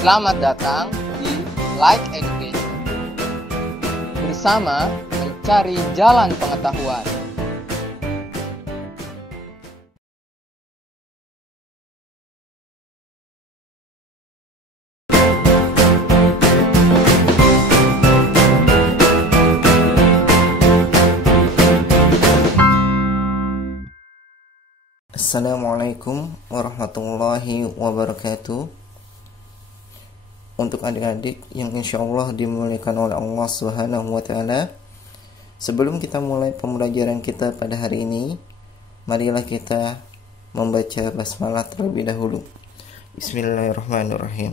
Selamat datang di Like Education. Bersama mencari jalan pengetahuan. Assalamualaikum warahmatullahi wabarakatuh. Untuk adik-adik yang insya Allah dimuliakan oleh Allah Subhanahu wa Ta'ala, sebelum kita mulai pembelajaran kita pada hari ini, marilah kita membaca basmalah terlebih dahulu. Bismillahirrahmanirrahim.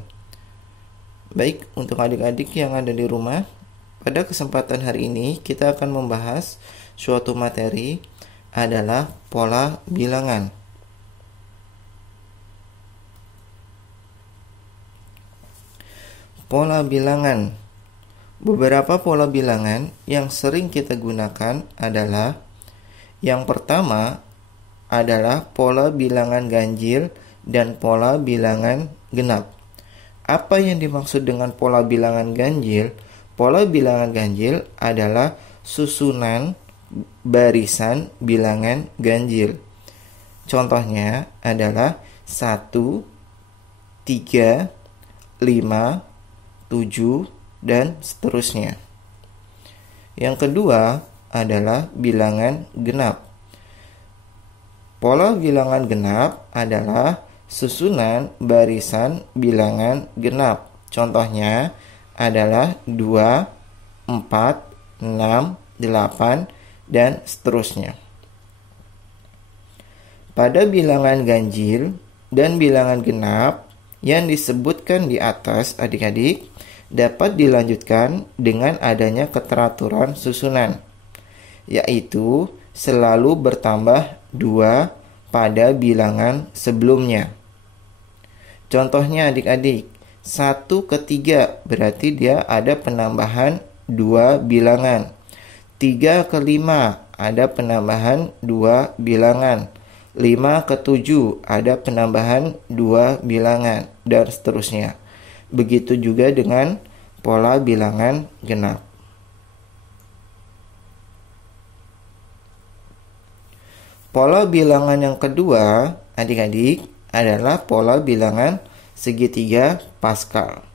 Baik, untuk adik-adik yang ada di rumah, pada kesempatan hari ini kita akan membahas suatu materi adalah pola bilangan. Pola bilangan. Beberapa pola bilangan yang sering kita gunakan adalah, yang pertama adalah pola bilangan ganjil dan pola bilangan genap. Apa yang dimaksud dengan pola bilangan ganjil? Pola bilangan ganjil adalah susunan barisan bilangan ganjil. Contohnya adalah 1, 3, 5, 7, dan seterusnya. Yang kedua adalah bilangan genap. Pola bilangan genap adalah susunan barisan bilangan genap. Contohnya adalah 2, 4, 6, 8, dan seterusnya. Pada bilangan ganjil dan bilangan genap yang disebutkan di atas, adik-adik, dapat dilanjutkan dengan adanya keteraturan susunan, yaitu selalu bertambah 2 pada bilangan sebelumnya. Contohnya adik-adik, 1 ke 3 berarti dia ada penambahan 2 bilangan. 3 ke 5 ada penambahan 2 bilangan. 5 ke 7 ada penambahan 2 bilangan, dan seterusnya. Begitu juga dengan pola bilangan genap. Pola bilangan yang kedua, adik-adik, adalah pola bilangan segitiga Pascal.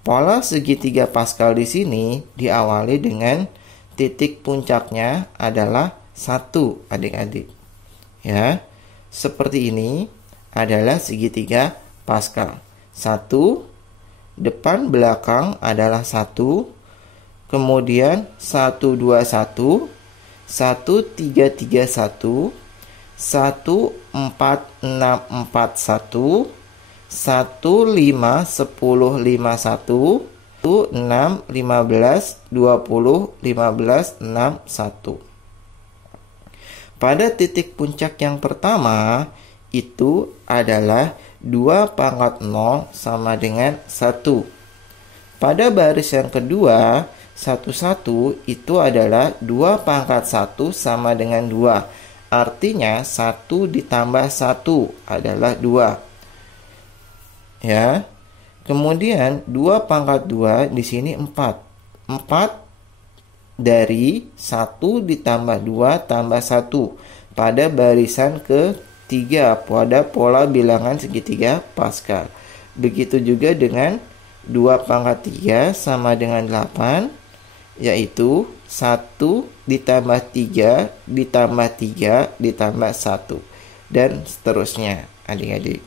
Pola segitiga Pascal di sini diawali dengan titik puncaknya adalah 1, adik-adik. Ya, seperti ini adalah segitiga Pascal. 1, depan belakang adalah 1, kemudian 1, 2, 1, 1, 3, 3, 1, 1, 4, 6, 4, 1, 1, 5, 10, 5, 1, 6, 15, 20, 15, 6, 1. Pada titik puncak yang pertama, itu adalah 2 pangkat 0 sama dengan 1. Pada baris yang kedua, 1, itu adalah 2 pangkat 1 sama dengan 2. Artinya 1 ditambah 1 adalah 2. Ya. Kemudian 2 pangkat 2 di sini 4. 4 dari 1 ditambah 2 tambah 1 pada barisan ketiga pada pola bilangan segitiga Pascal. Begitu juga dengan 2 pangkat 3 sama dengan 8, yaitu 1 ditambah 3 ditambah 3 ditambah 1, dan seterusnya, adik-adik.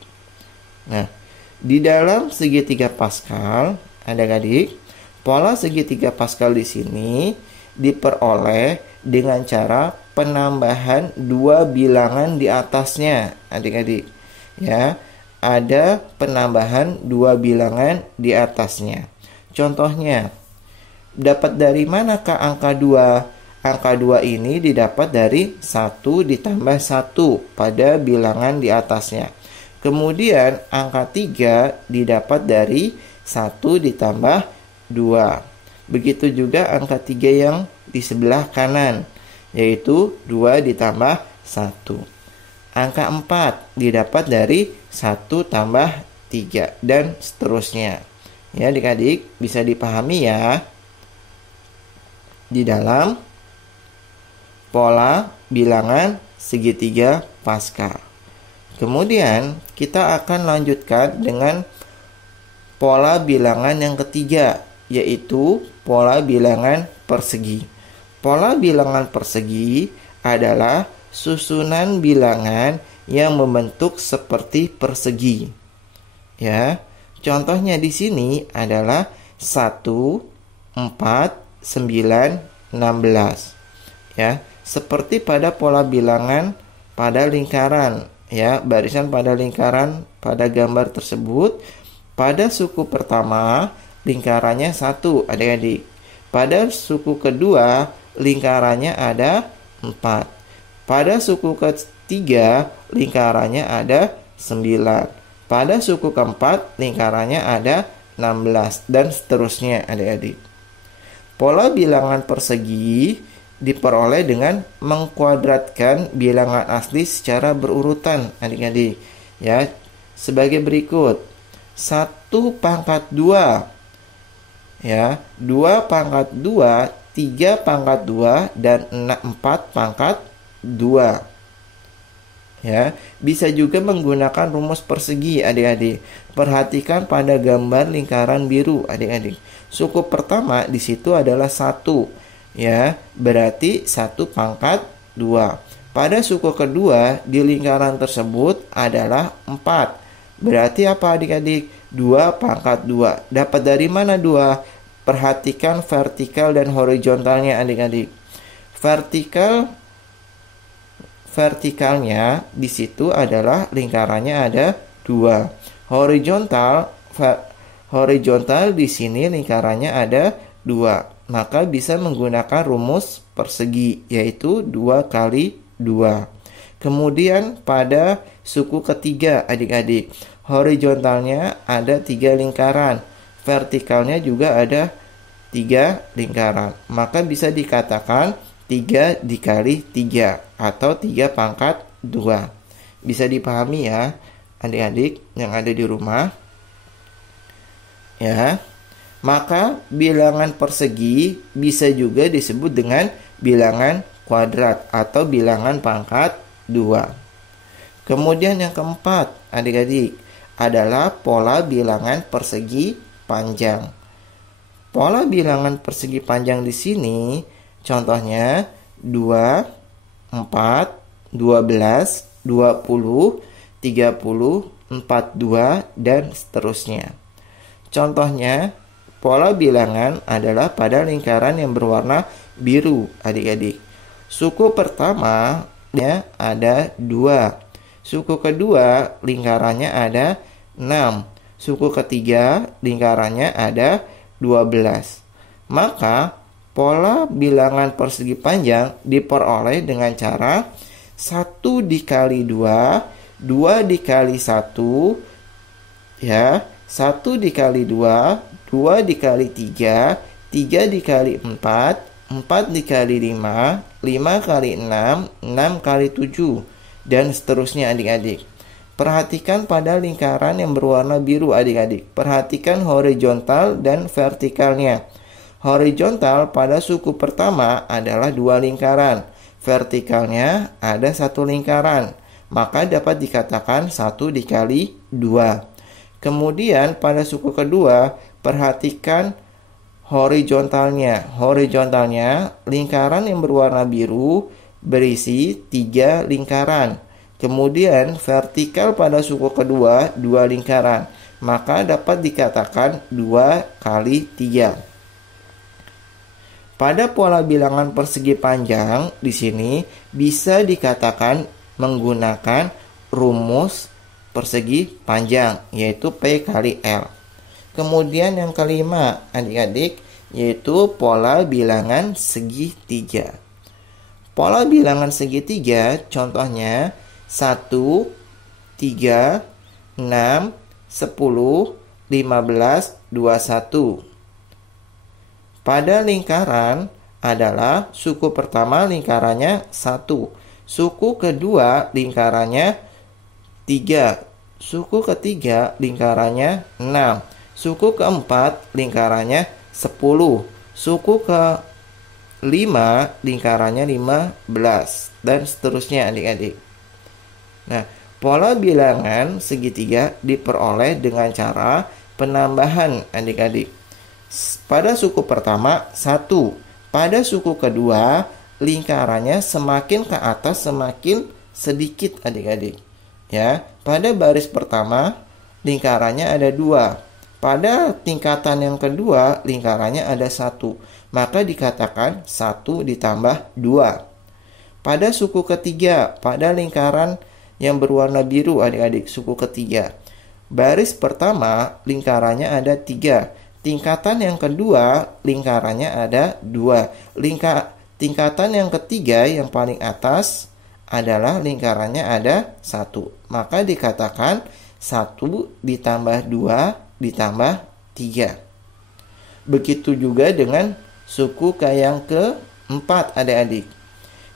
Nah, di dalam segitiga Pascal, adik-adik, pola segitiga Pascal di sini diperoleh dengan cara penambahan 2 bilangan di atasnya, adik-adik. Ya, ada penambahan 2 bilangan di atasnya. Contohnya, dapat dari manakah angka 2? Angka 2 ini didapat dari 1 ditambah 1 pada bilangan di atasnya. Kemudian angka 3 didapat dari 1 ditambah 2. Begitu juga angka 3 yang di sebelah kanan, yaitu 2 ditambah 1. Angka 4 didapat dari 1 tambah 3, dan seterusnya. Ya, adik-adik bisa dipahami ya. Di dalam pola bilangan segitiga Pascal. Kemudian kita akan lanjutkan dengan pola bilangan yang ketiga, yaitu pola bilangan persegi. Pola bilangan persegi adalah susunan bilangan yang membentuk seperti persegi. Ya, contohnya di sini adalah 1, 4, 9, 16. Ya, seperti pada pola bilangan pada lingkaran, ya, barisan pada lingkaran pada gambar tersebut. Pada suku pertama lingkarannya 1, adik-adik. Pada suku kedua lingkarannya ada 4. Pada suku ketiga lingkarannya ada 9. Pada suku keempat lingkarannya ada 16, dan seterusnya, adik-adik. Pola bilangan persegi diperoleh dengan mengkuadratkan bilangan asli secara berurutan, adik-adik. Ya, sebagai berikut. 1 pangkat 2. Ya, 2 pangkat 2, 3 pangkat 2, dan 4 pangkat 2. Ya, bisa juga menggunakan rumus persegi, adik-adik. Perhatikan pada gambar lingkaran biru, adik-adik. Suku pertama di situ adalah 1. Ya, berarti 1 pangkat 2. Pada suku kedua di lingkaran tersebut adalah 4. Berarti apa, adik-adik? 2 pangkat 2. Dapat dari mana 2? Perhatikan vertikal dan horizontalnya, adik-adik. Vertikalnya di situ adalah lingkarannya ada 2. Horizontal di sini lingkarannya ada 2. Maka bisa menggunakan rumus persegi, yaitu 2 kali 2. Kemudian pada suku ketiga, adik-adik, horizontalnya ada 3 lingkaran, vertikalnya juga ada 3 lingkaran. Maka bisa dikatakan 3 dikali 3 atau 3 pangkat 2. Bisa dipahami ya, adik-adik yang ada di rumah. Ya. Maka bilangan persegi bisa juga disebut dengan bilangan kuadrat atau bilangan pangkat 2. Kemudian yang keempat, adik-adik, adalah pola bilangan persegi panjang. Pola bilangan persegi panjang di sini contohnya 2, 4, 12, 20, 30, 42, dan seterusnya. Contohnya, pola bilangan adalah pada lingkaran yang berwarna biru, adik-adik. Suku pertama ada 2. Suku kedua lingkarannya ada 6. Suku ketiga lingkarannya ada 12. Maka pola bilangan persegi panjang diperoleh dengan cara 1 dikali 2, 2 dikali 1, ya, 1 dikali 2, 2 dikali 3, 3 dikali 4, 4 dikali 5, 5 kali 6, 6 kali 7, dan seterusnya, adik-adik. Perhatikan pada lingkaran yang berwarna biru, adik-adik. Perhatikan horizontal dan vertikalnya. Horizontal pada suku pertama adalah 2 lingkaran. Vertikalnya ada 1 lingkaran. Maka dapat dikatakan 1 dikali 2. Kemudian pada suku kedua, perhatikan horizontalnya. Horizontalnya lingkaran yang berwarna biru berisi 3 lingkaran. Kemudian vertikal pada suku kedua 2 lingkaran. Maka dapat dikatakan 2 kali 3. Pada pola bilangan persegi panjang di sini bisa dikatakan menggunakan rumus persegi panjang, yaitu P kali L. Kemudian yang kelima, adik-adik, yaitu pola bilangan segitiga. Pola bilangan segitiga contohnya 1, 3, 6, 10, 15, 21. Pada lingkaran adalah suku pertama lingkarannya 1. Suku kedua lingkarannya 3. Suku ketiga lingkarannya 6. Suku keempat lingkarannya 10. Suku kelima lingkarannya 15. Dan seterusnya adik-adik. Nah, pola bilangan segitiga diperoleh dengan cara penambahan adik-adik. Pada suku pertama 1. Pada suku kedua lingkarannya semakin ke atas semakin sedikit adik-adik. Ya, pada baris pertama lingkarannya ada 2. Pada tingkatan yang kedua lingkarannya ada 1. Maka dikatakan 1 ditambah 2. Pada suku ketiga, pada lingkaran yang berwarna biru adik-adik, suku ketiga, baris pertama lingkarannya ada 3. Tingkatan yang kedua lingkarannya ada 2. Tingkatan yang ketiga yang paling atas adalah lingkarannya ada 1. Maka dikatakan 1 ditambah 2 ditambah 3. Begitu juga dengan suku yang keempat adik-adik.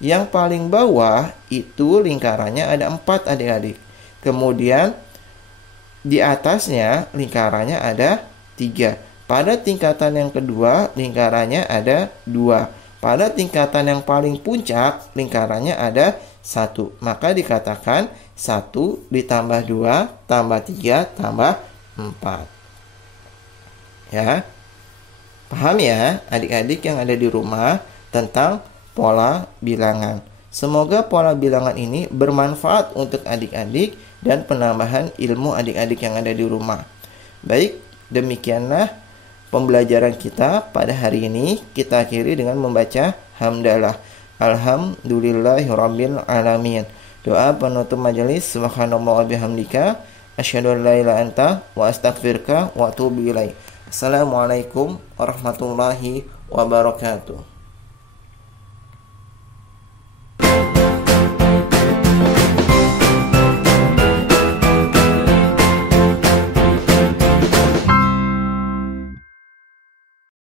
Yang paling bawah itu lingkarannya ada 4 adik-adik. Kemudian di atasnya lingkarannya ada 3. Pada tingkatan yang kedua lingkarannya ada 2. Pada tingkatan yang paling puncak lingkarannya ada 1. Maka dikatakan 1 ditambah 2 tambah 3 tambah 4. Ya. Paham ya adik-adik yang ada di rumah tentang pola bilangan. Semoga pola bilangan ini bermanfaat untuk adik-adik dan penambahan ilmu adik-adik yang ada di rumah. Baik, demikianlah pembelajaran kita pada hari ini. Kita akhiri dengan membaca hamdalah. Alhamdulillahirabbil alamin. Doa penutup majelis. Subhanallah wa bihamdika asyhadu an la ilaha illa anta wa astaghfiruka wa atubu ilaik. Assalamualaikum warahmatullahi wabarakatuh.